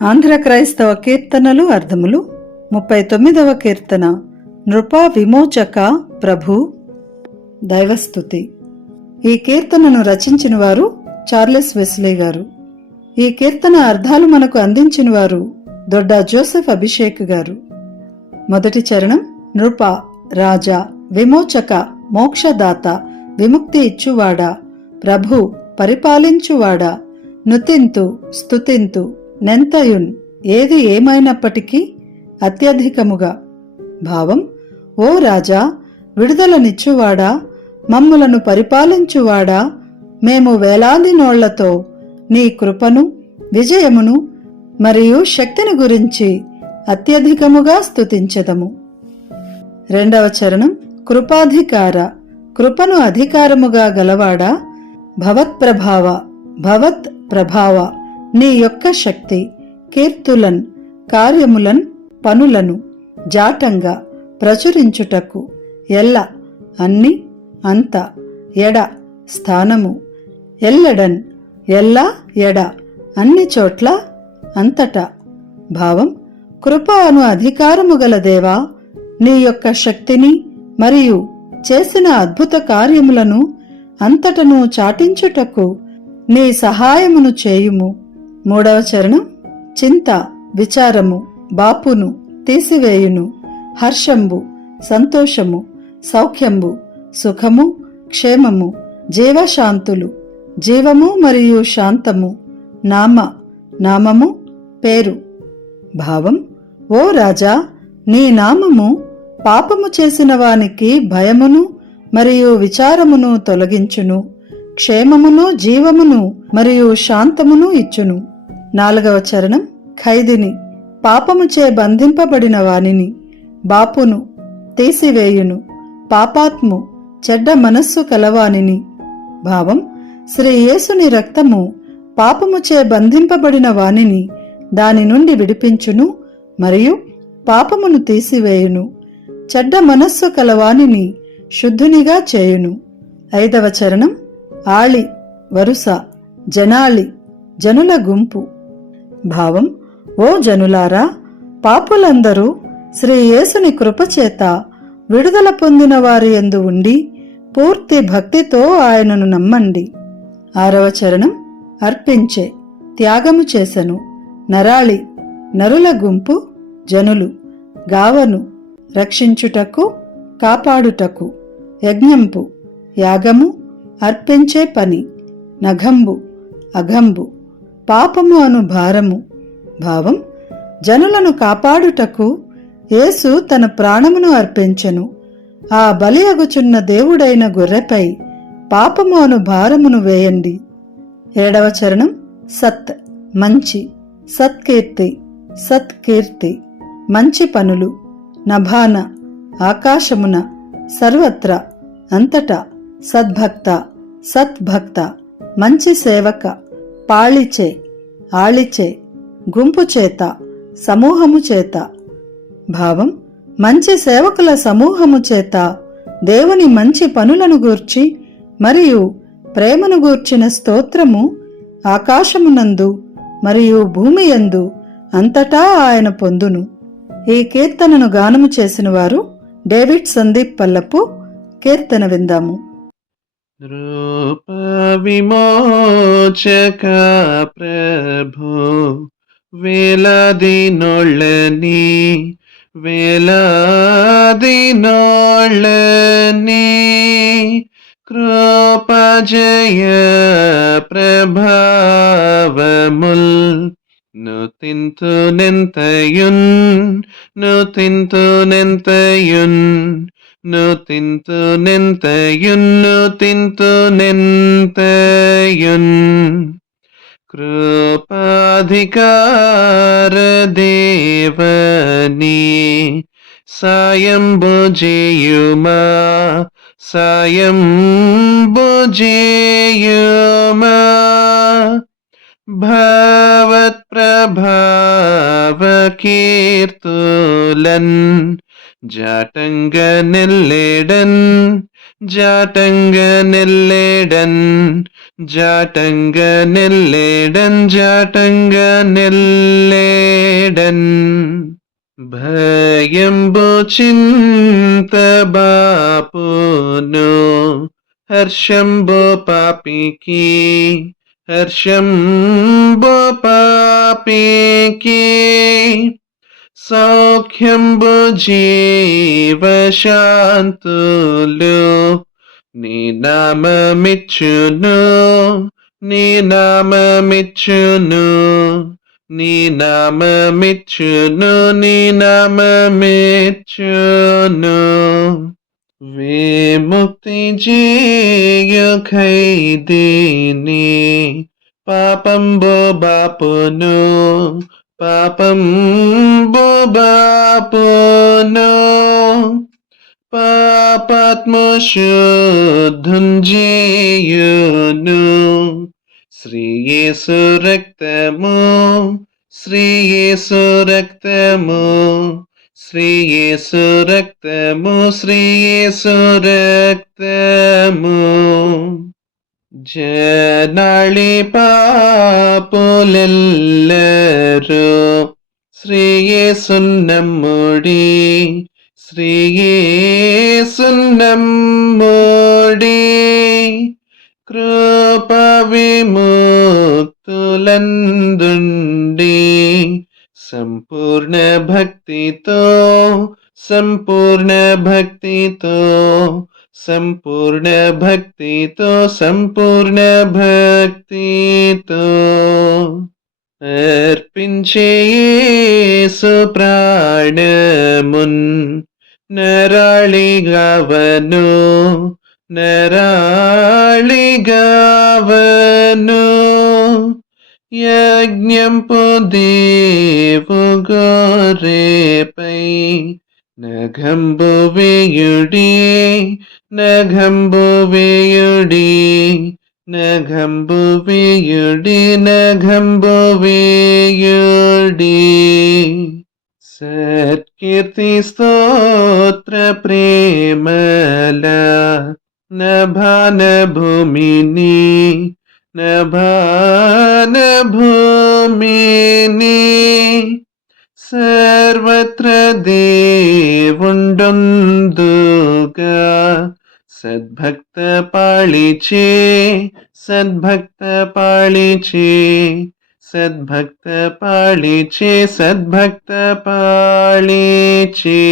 ఆంధ్ర క్రైస్తవ కీర్తనలు అర్థములు 39వ కీర్తన. నృపా విమోచక ప్రభు. దైవస్తుతి. ఈ కీర్తనను రచించిన వారు చార్లెస్ వెస్లీ గారు. ఈ కీర్తన అర్థాలు మనకు అందించిన వారు దొడ్డ జోసెఫ్ అభిషేక్ గారు. మొదటి చరణం. నృప రాజా, విమోచక మోక్షదాత, విముక్తి ఇచ్చువాడా, ప్రభు పరిపాలించువాడా, నుతింతు స్తుతింతు నెంతయున్, ఏది ఏమైనప్పటికీ అత్యధికముగా. భావం: ఓ రాజా, విడుదలనిచ్చువాడా, మమ్ములను పరిపాలించువాడా, మేము వేలాది నోళ్లతో నీ కృపను, విజయమును మరియు శక్తిని గురించి అత్యధికముగా స్తుతించెదము. రెండవ చరణం. కృపాధికార, కృపను అధికారముగా గలవాడా, భవత్ప్రభావ, భవత్ ప్రభావ, నీ యొక్క శక్తి, కీర్తులన్, కార్యములన్, పనులను జాటంగా ప్రచురించుటకు, ఎల్ల అన్ని, అంత, ఎడ స్థానము, ఎల్లడన్ ఎల్ల ఎడ అన్ని చోట్ల, అంతటా. భావం: కృప అను అధికారము గల దేవా, నీ యొక్క శక్తిని మరియు చేసిన అద్భుత కార్యములను అంతటను చాటించుటకు నీ సహాయమును చేయుము. మూడవ చరణం. చింత, విచారము, బాపును తీసివేయును, హర్షంబు, సంతోషము, సౌఖ్యంబు, సుఖము, క్షేమము, జీవశాంతులు, జీవము మరియు శాంతము, నామము, పేరు. భావం: ఓ రాజా, నీ నామము పాపము చేసిన వానికి భయమును మరియు విచారమును తొలగించును, క్షేమమును, జీవమును మరియు శాంతమును ఇచ్చును. నాలుగవ చరణం. ఖైదిని, పాపముచే బంధింపబడిన వానిని, బాపును తీసివేయును, పాపాత్ము, చెడ్డ మనస్సు కలవానిని. భావం: శ్రీ యేసుని రక్తము పాపముచే బంధింపబడిన వానిని దాని నుండి విడిపించును మరియు పాపమును తీసివేయును, చెడ్డ మనస్సు కలవానిని శుద్ధునిగా చేయును. ఐదవ చరణం. ఆళి, వరుస, జనాళి, జనుల గుంపు. భావం: ఓ జనులారా, పాపులందరూ శ్రీ యేసుని కృపచేత విడుదల పొందిన వారి యందు ఉండి పూర్తి భక్తితో ఆయనను నమ్మండి. ఆరవ చరణం. అర్పించే, త్యాగము చేసెను, నరాళి, నరుల గుంపు, జనులు, గావను, రక్షించుటకు, కాపాడుటకు, యజ్ఞంపు, యాగము, అర్పించే పని, నఘంబు, అఘంబు, పాపము అను భారము. భావం: జనులను కాపాడుటకు యేసు తన ప్రాణమును అర్పించెను. ఆ బలి అగుచున్న దేవుడైన గొర్రెపై పాపము అను భారమును వేయండి. ఏడవ చరణం. సత్, మంచి, సత్కీర్తి, సత్కీర్తి, మంచి పనులు, నభాన, ఆకాశమున, సర్వత్ర, అంతటా, సద్భక్త, సద్భక్త, మంచి సేవక, పాళిచే, ఆళిచే, గుంపు చేత, సమూహము చేత. భావం: మంచి సేవకుల సమూహము చేత దేవుని మంచి పనులను గూర్చి మరియు ప్రేమను గూర్చిన స్తోత్రము ఆకాశమునందు మరియు భూమి యందు అంతటా ఆయన పొందును. ఈ కీర్తనను గానము చేసిన వారు డేవిడ్ సందీప్ పల్లపు. కీర్తన విందాము. రూప విమోచక ప్రభు, వేలాది నోళ్ళని, వేలాది నోళ్ళని, కృపజయ ప్రభావముల్, నుతింతు నెంతయున్, నుతింతు నెంతయున్, నుతింతు నెంతయున్, నుతింతు నెంతయున్. కృపాధికార దేవని, సాయంబు చేయుమా, సాయంబు చేయుమా, భవత్ ప్రభావ కీర్తులన్, జాటంగ నెల్లెడన్, జాటంగ నెల్లేడన్ జాటంగ నెల్లేడన్ జాటంగ నెల్లేడన్ భయంబు చింత బాపును హర్షంబు పాపికి హర్షంబు పాపికి సౌఖ్యంబు జీవశాంతులు నీ నామమిచ్చును నీ నామమిచ్చును నీ నామమిచ్చును నీ నామమిచ్చును విముక్తి చేయు ఖైదీని పాపంబు బాపును పాపంబు బాపును పాపాత్మ శుద్ధుంజేయును శ్రీయేసు రక్తము శ్రీయేసు రక్తము శ్రీయేసు రక్తము శ్రీయేసు రక్తము జనాళి పాపులెల్లరు శ్రీయేసున్నమ్ముడి శ్రీయేసున్నమ్ముడి కృప విముక్తులందుండి సంపూర్ణ భక్తితో సంపూర్ణ భక్తితో సంపూర్ణ భక్తితో సంపూర్ణ భక్తితో అర్పించే యేసు ప్రాణమున్ నరాళిగావను నరాళిగావను యజ్ఞంపు దేవు గోరేపై నఘంబు వేయుడి నఘంబు వేయుడి నఘంబు వేయుడి నఘంబు వేయుడి సత్కీర్తి స్తోత్ర ప్రేమల నభాన భూమిని నభాన భూమిని సర్వత్ర దేవుండొందుగా సద్భక్త పాళిచే సద్భక్త పాళిచే సద్భక్త పాళిచే సద్భక్త పాళిచే